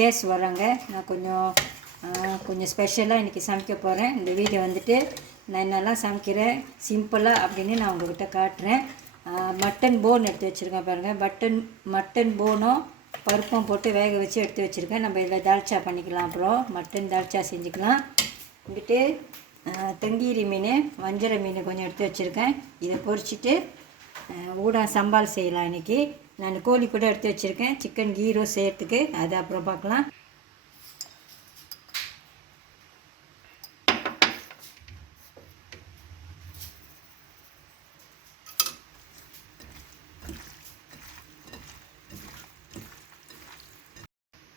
Case வராங்க. நான் கொஞ்சம் ஸ்பெஷலாக இன்றைக்கி சமைக்க போகிறேன். இந்த வீடியோ வந்துட்டு நான் என்னெல்லாம் சமைக்கிறேன் சிம்பிளாக அப்படின்னு நான் உங்கள்கிட்ட காட்டுறேன். மட்டன் போன் எடுத்து வச்சுருக்கேன் பாருங்கள். மட்டன் போனும் பருப்பும் போட்டு வேக வச்சு எடுத்து வச்சுருக்கேன். நம்ம இதில் தால்ச்சா பண்ணிக்கலாம். அப்புறம் மட்டன் தால்ச்சா செஞ்சுக்கலாம். வந்துட்டு தங்கீரி மீன், வஞ்சரை மீன் கொஞ்சம் எடுத்து வச்சுருக்கேன். இதை பொரிச்சிட்டு ஊடா சம்பால் செய்யலாம். இன்றைக்கி நான் கோழி கூட எடுத்து வச்சுருக்கேன். சிக்கன் கீ ரோஸ்ட் செய்கிறதுக்கு அது அப்புறம் பார்க்கலாம்.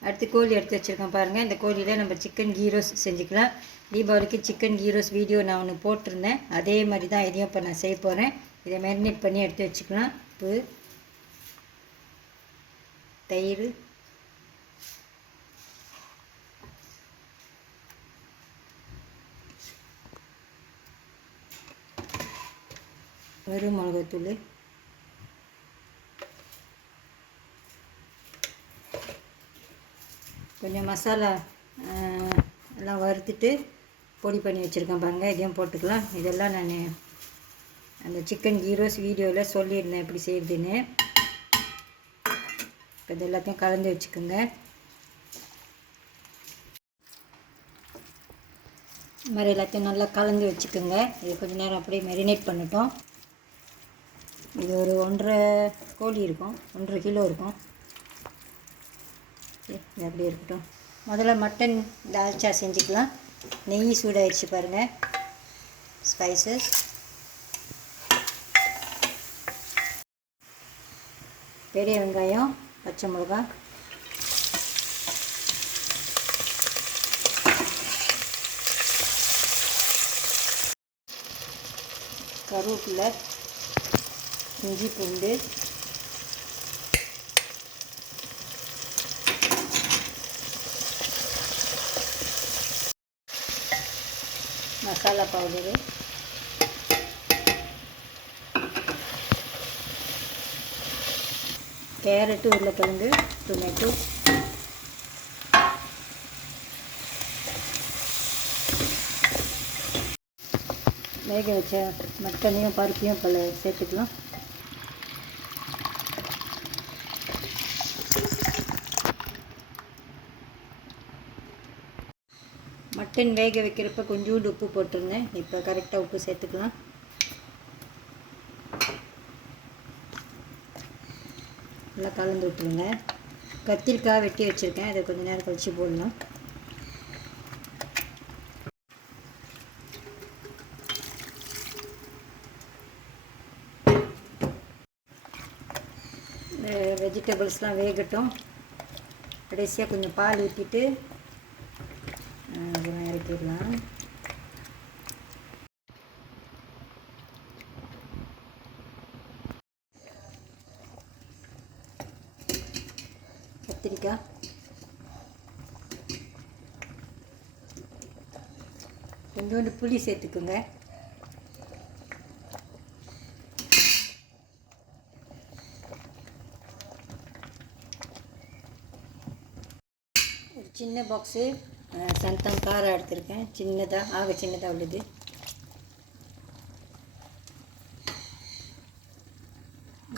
அடுத்து கோழி எடுத்து வச்சுருக்கேன் பாருங்கள். இந்த கோழியில் நம்ம சிக்கன் கீ ரோஸ்ட் செஞ்சுக்கலாம். தீபாவளிக்கு சிக்கன் கீ ரோஸ்ட் வீடியோ நான் ஒன்று போட்டிருந்தேன். அதே மாதிரி தான் இதையும் இப்போ நான் செய்ய போகிறேன். இதை மேரினேட் பண்ணி எடுத்து வச்சுக்கலாம். உப்பு, தயிர், வெறும் மிளகாத்தூள், கொஞ்சம் மசாலா எல்லாம் வறுத்துட்டு பொடி பண்ணி வச்சுருக்கேன் பாருங்கள். இதையும் போட்டுக்கலாம். இதெல்லாம் நான் அந்த சிக்கன் கீ ரோஸ்ட் வீடியோவில் சொல்லியிருந்தேன் எப்படி செய்யுதுன்னு. இப்போ இது எல்லாத்தையும் கலந்து வச்சுக்கோங்க. இது மாதிரி எல்லாத்தையும் நல்லா கலந்து வச்சுக்கோங்க. இது கொஞ்சம் நேரம் அப்படியே மெரினேட் பண்ணிட்டோம். இது ஒரு 1.5 கோழி இருக்கும், 1.5 கிலோ இருக்கும். இது அப்படியே இருக்கட்டும். முதல்ல மட்டன் தால்ச்சா செஞ்சுக்கலாம். நெய் சூடாகிடுச்சு பாருங்கள். ஸ்பைசஸ், பெரிய வெங்காயம், பச்சை மிளகாய், கருவேப்பிலை, இஞ்சி பூண்டு, மசாலா பவுடரு, கேரட்டு, உருளைக்கிழங்கு, டொமேட்டோ, வேக வச்ச மட்டனையும் பருப்பையும் பல சேர்த்துக்கலாம். மட்டன் வேக வைக்கிறப்ப கொஞ்சோண்டு உப்பு போட்டிருந்தேன். இப்போ கரெக்டாக உப்பு சேர்த்துக்கலாம். நல்லா கலந்து விட்டுருங்க. கத்திரிக்காய் வெட்டி வச்சுருக்கேன். அதை கொஞ்சம் நேரம் கழித்து போடணும். வெஜிடபிள்ஸ்லாம் வேகட்டும். கடைசியாக கொஞ்சம் பால் ஊற்றிட்டு இறக்கிடலாம். கத்திரிக்காய், கொஞ்சோண்டு புளி சேர்த்துக்குங்க. ஒரு சின்ன பாக்ஸு சந்தம் காரம் எடுத்திருக்கேன். சின்னதாக உள்ளது.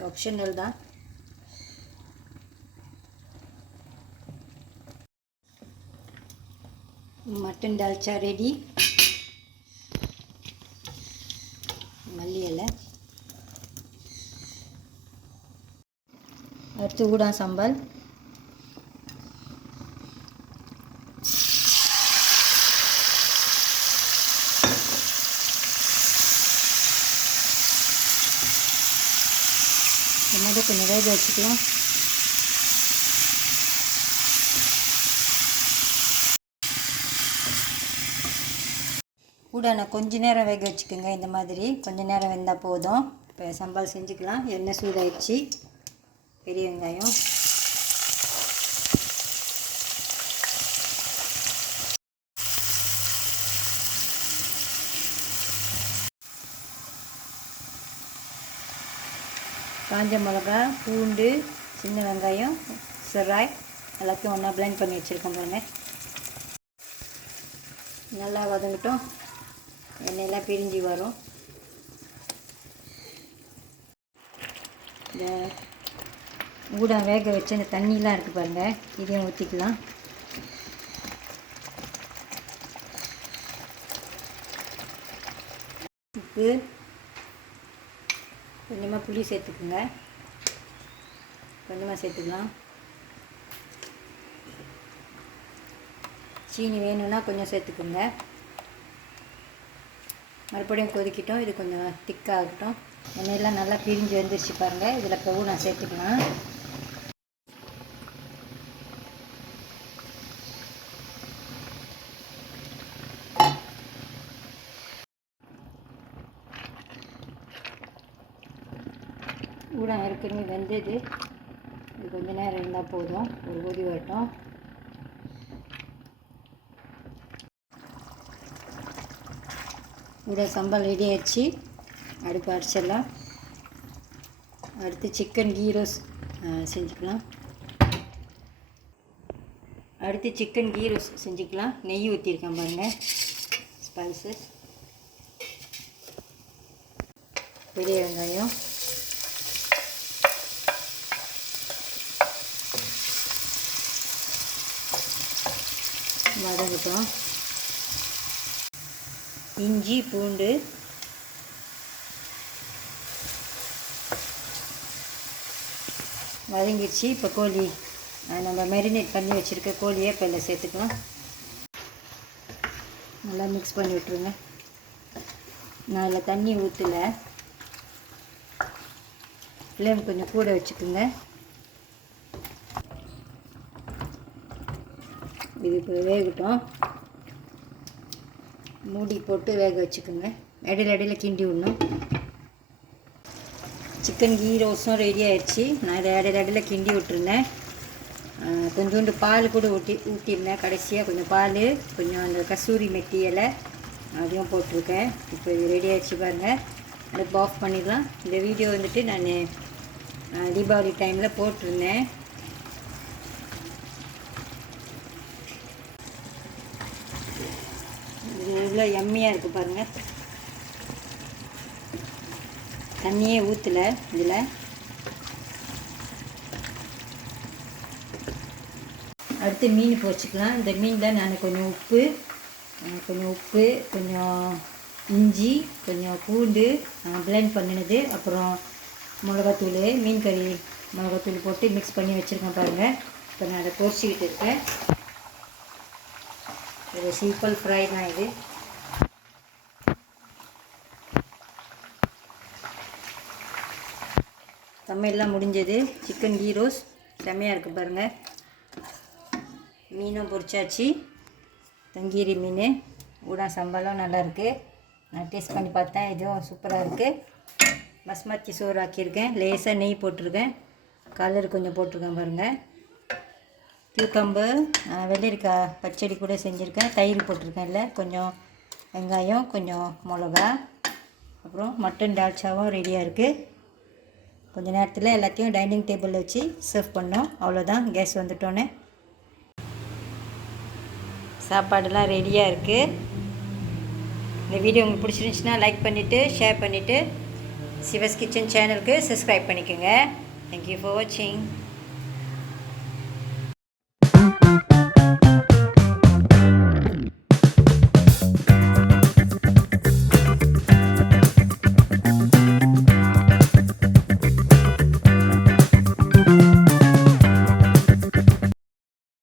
ஆப்ஷனல் தான். Mutton dalcha ready. மல்லி இலை, அடுத்து ஊடா சம்பால், என்னோட கொஞ்சம் வேக வச்சுக்கலாம். கூட நான் கொஞ்சம் நேரம் வேக வச்சுக்கோங்க. இந்த மாதிரி கொஞ்சம் நேரம் வெந்தால் போதும். இப்போ சம்பால் செஞ்சுக்கலாம். எண்ணெய் சூடாகிடுச்சு. பெரிய வெங்காயம், காஞ்ச மிளகா, பூண்டு, சின்ன வெங்காயம், செராய், எல்லாத்தையும் ஒன்றா blend பண்ணி வச்சுருக்கேன் பாருங்கள். நல்லா வதங்கட்டும், எண்ணெயெல்லாம் பிரிஞ்சு வரும். இந்த ஊடம் வேக வச்சு அந்த தண்ணிலாம் இருக்குது பாருங்கள், இதையும் ஊற்றிக்கலாம். உப்பு, கொஞ்சமாக புளி சேர்த்துக்குங்க, கொஞ்சமாக சேர்த்துக்கலாம். சீனி வேணும்னா கொஞ்சம் சேர்த்துக்குங்க. மறுபடியும் கொதிக்கிட்டோம், இது கொஞ்சம் திக்காகட்டும். எண்ணெயெல்லாம் நல்லா பிரிஞ்சு வந்துருச்சு பாருங்கள். இதில் இப்போ நான் சேர்த்துக்கலாம். ஊடம் ஏற்கனவே வெந்தது, இது கொஞ்சம் நேரம் இருந்தால் போதும், ஒரு கொதி வரட்டும். ஊட சம்பல் ரெடி ஆகிடுச்சு, அடுப்பு அடிச்சிடலாம். அடுத்து சிக்கன் கீ ரோஸ்ட் செஞ்சுக்கலாம். நெய் ஊற்றிருக்கேன் பாருங்கள். ஸ்பைசஸ், பெரிய வெங்காயம், வதங்கட்டும். இஞ்சி பூண்டு, வதங்கிடுச்சு. இப்போ கோழி நம்ம மேரினேட் பண்ணி வச்சுருக்க கோழியை இப்போ இதில் சேர்த்துக்கலாம். நல்லா மிக்ஸ் பண்ணி விட்ருங்க. நான் இதில் தண்ணி ஊற்றலை, ஃப்ளேம் கொஞ்சம் கூட வச்சுக்கோங்க. இது இப்போ வேகட்டும், மூடி போட்டு வேக வச்சுக்கோங்க. இடையில கிண்டி விடணும். சிக்கன் கீ ரோஸும் ரெடி ஆகிடுச்சு. நான் இதை இடையில கிண்டி விட்டுருந்தேன். கொஞ்சோண்டு பால் கூட ஊற்றிருந்தேன். கடைசியாக கொஞ்சம் பால், கொஞ்சம் அந்த கசூரி மெட்டி இலை அதையும் போட்டிருக்கேன். இப்போ இது ரெடி ஆகிடுச்சு பாருங்கள். அடுப்பு ஆஃப் பண்ணிடலாம். இந்த வீடியோ வந்துட்டு நான் தீபாவளி டைமில் போட்டிருந்தேன். இது எவ்வளோ எம்மியாக இருக்குது பாருங்கள். தண்ணியே ஊற்றலை இதில். அடுத்து மீன் பொரிச்சிக்கலாம். இந்த மீனில் நான் கொஞ்சம் உப்பு, கொஞ்சம் இஞ்சி, கொஞ்சம் பூண்டு பிளெண்ட் பண்ணினது, அப்புறம் மிளகாத்தூள், மீன் கறி மிளகாத்தூள் போட்டு மிக்ஸ் பண்ணி வச்சுருக்கேன் பாருங்கள். இப்போ நான் அதை பொரிச்சிக்கிட்டு இருக்கேன். இது சிம்பிள் ஃப்ரை தான் இது. சமையல்லாம் முடிஞ்சது. சிக்கன் கீ ரோஸ்ட் செம்மையாக இருக்குது பாருங்கள். மீனும் பொரிச்சாச்சு. தங்கீரி மீன், ஊடா சம்பளம் நல்லாயிருக்கு. நான் டேஸ்ட் பண்ணி பார்த்தேன், இதுவும் சூப்பராக இருக்குது. பஸ்மதி சோறு ஆக்கியிருக்கேன், லேசாக நெய் போட்டிருக்கேன், கலர் கொஞ்சம் போட்டிருக்கேன் பாருங்கள். கியூக்கம்பர், வெள்ளரிக்காய் பச்சடி கூட செஞ்சுருக்கேன், தயிர் போட்டிருக்கேன். இல்லை கொஞ்சம் வெங்காயம், கொஞ்சம் மிளகா, அப்புறம் மட்டன் டால்ச்சாவும் ரெடியாக இருக்குது. கொஞ்சம் நேரத்தில் எல்லாத்தையும் டைனிங் டேபிளில் வச்சு சர்வ் பண்ணோம். அவ்வளோதான், கேஸ் வந்துட்டோன்னே சாப்பாடெல்லாம் ரெடியாக இருக்குது. இந்த வீடியோ உங்களுக்கு பிடிச்சிருந்துச்சுன்னா லைக் பண்ணிவிட்டு ஷேர் பண்ணிவிட்டு சிவஸ் கிச்சன் சேனலுக்கு சப்ஸ்கிரைப் பண்ணிக்கோங்க. தேங்க்யூ ஃபார் வாட்சிங்.